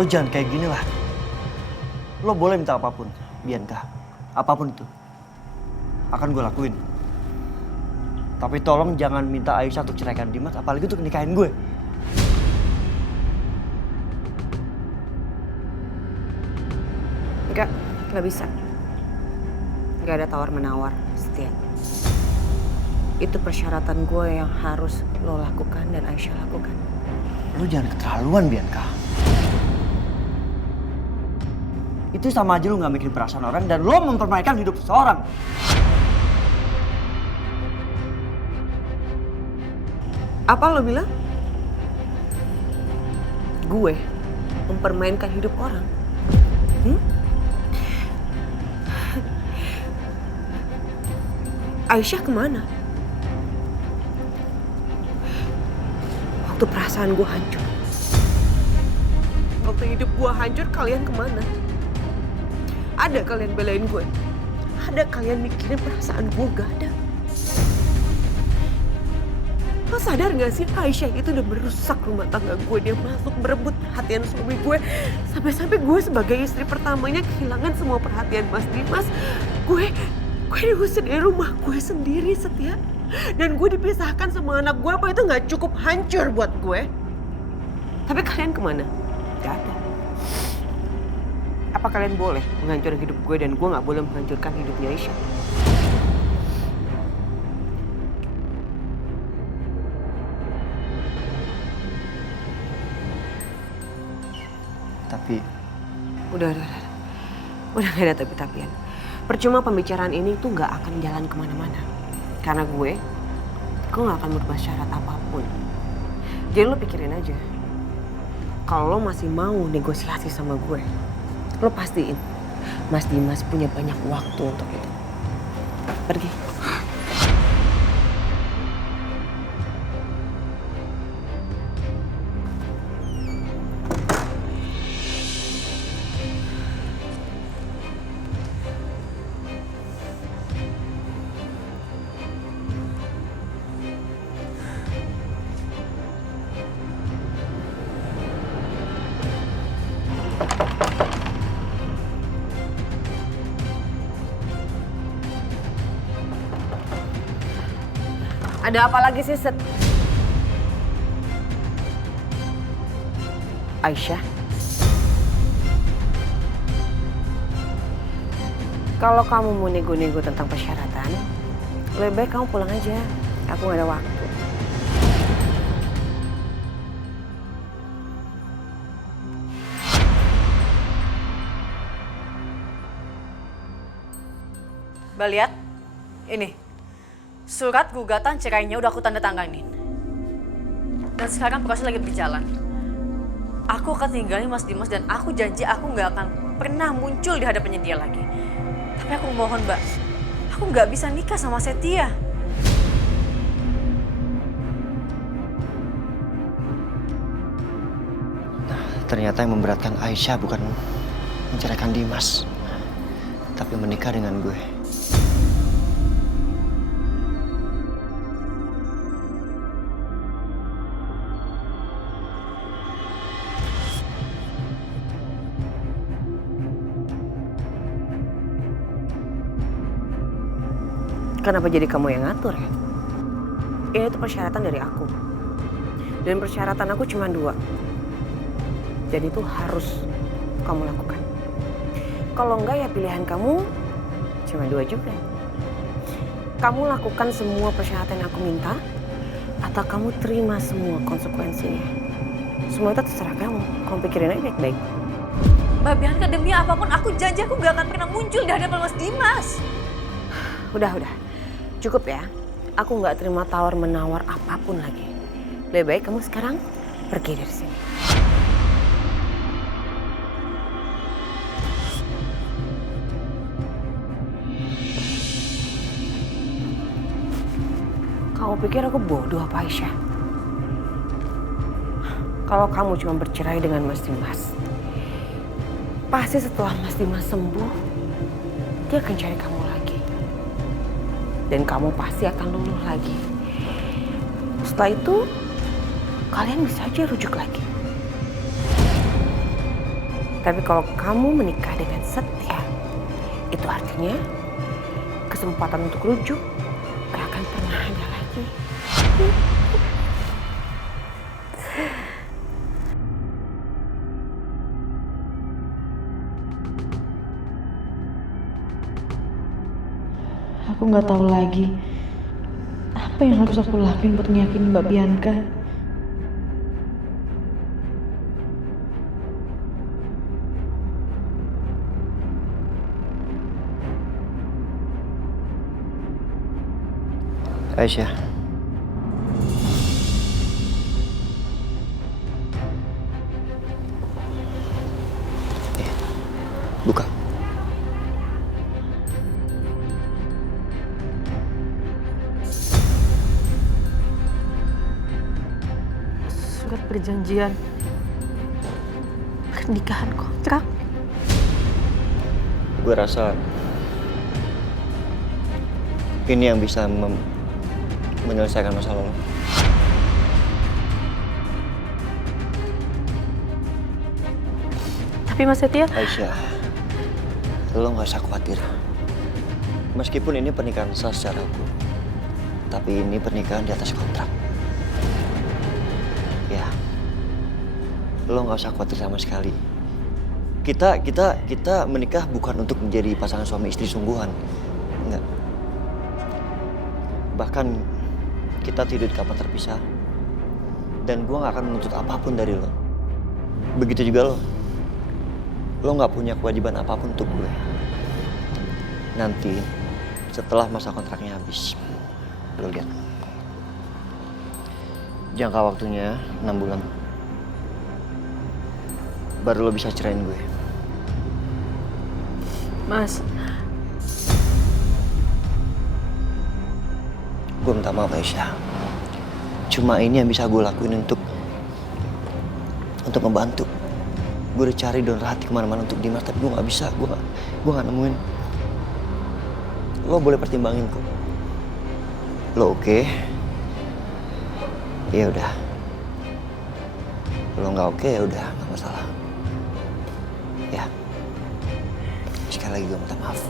Lo jangan kayak gini lah. Lo boleh minta apapun, Bianca. Apapun itu. Akan gue lakuin. Tapi tolong jangan minta Aisyah untuk ceraikan Dimas, apalagi untuk nikahin gue. Nggak bisa. Nggak ada tawar-menawar, Setia. Itu persyaratan gue yang harus lo lakukan dan Aisyah lakukan. Lo jangan keterlaluan, Bianca. Itu sama aja lo gak mikirin perasaan orang dan lo mempermainkan hidup seseorang. Apa lo bilang? Gue mempermainkan hidup orang? Aisyah kemana? Waktu perasaan gue hancur. Waktu hidup gue hancur, kalian kemana? Ada kalian belain gue? Ada kalian mikirin perasaan gue? Gak ada. Lo sadar gak sih Aisyah itu udah merusak rumah tangga gue. Dia masuk merebut perhatian suami gue. Sampai-sampai gue sebagai istri pertamanya kehilangan semua perhatian Mas Dimas. Gue diusir dari rumah gue sendiri, Setia. Dan gue dipisahkan sama anak gue. Apa itu gak cukup hancur buat gue? Tapi kalian kemana? Gak ada. Apa kalian boleh menghancurkan hidup gue dan gue gak boleh menghancurkan hidupnya Aisyah? Tapi... Udah gak ada tapi-tapian. Percuma pembicaraan ini tuh gak akan jalan kemana-mana. Karena gue gak akan berubah syarat apapun. Jadi lo pikirin aja. Kalau lo masih mau negosiasi sama gue, lo pastiin Mas Dimas punya banyak waktu untuk itu. Pergi. Ada apa lagi sih, Set? Aisyah? Kalau kamu mau nego-nego tentang persyaratan, lebih baik kamu pulang aja. Aku gak ada waktu. Mbak lihat, ini surat gugatan cerainya udah aku tanda tanganin. Dan sekarang proses lagi berjalan. Aku akan tinggalin Mas Dimas dan aku janji aku nggak akan pernah muncul di hadapannya dia lagi. Tapi aku mohon Mbak, aku nggak bisa nikah sama Setia. Nah, ternyata yang memberatkan Aisyah bukan menceraikan Dimas, tapi menikah dengan gue. Kenapa jadi kamu yang ngatur ya? Ini tuh persyaratan dari aku. Dan persyaratan aku cuma 2. Jadi itu harus kamu lakukan. Kalau enggak ya pilihan kamu cuma 2 juga. Kamu lakukan semua persyaratan yang aku minta, atau kamu terima semua konsekuensinya. Semua itu terserah kamu. Kamu pikirin aja baik-baik. Mbak Bianca, demi apapun aku janji aku nggak akan pernah muncul di hadapan Mas Dimas. Udah. Cukup ya. Aku nggak terima tawar-menawar apapun lagi. Lebih baik kamu sekarang pergi dari sini. Kamu pikir aku bodoh apa, Aisyah? Kalau kamu cuma bercerai dengan Mas Dimas, pasti setelah Mas Dimas sembuh, dia akan cari kamu lagi. Dan kamu pasti akan luluh lagi. Setelah itu, kalian bisa aja rujuk lagi. Tapi kalau kamu menikah dengan Setia, itu artinya kesempatan untuk rujuk gak akan pernah ada lagi. Aku nggak tahu lagi apa yang harus aku lakuin buat ngeyakinin Mbak Bianca. Aisyah. Buka. Surat perjanjian pernikahan kontrak. Gue rasa ini yang bisa menyelesaikan masalah lo. Tapi Mas Setia, Aisyah, lo gak usah khawatir. Meskipun ini pernikahan sah secara hukum, tapi ini pernikahan di atas kontrak. Ya, lo gak usah khawatir sama sekali. Kita menikah bukan untuk menjadi pasangan suami istri sungguhan. Enggak. Bahkan kita tidur di kamar terpisah. Dan gue gak akan menuntut apapun dari lo. Begitu juga lo. Lo gak punya kewajiban apapun untuk gue. Nanti setelah masa kontraknya habis, lo lihat. Jangka waktunya 6 bulan. Baru lo bisa cerain gue. Mas, Gue minta maaf Aisyah. Cuma ini yang bisa gue lakuin untuk membantu. Gue udah cari donor hati kemana-mana untuk Dimas, tapi gue gak bisa. Gue gak nemuin. Lo boleh pertimbangin kok. Lo oke? Ya udah. Lo nggak oke ya udah, nggak masalah. Ya. Sekali lagi gue minta maaf.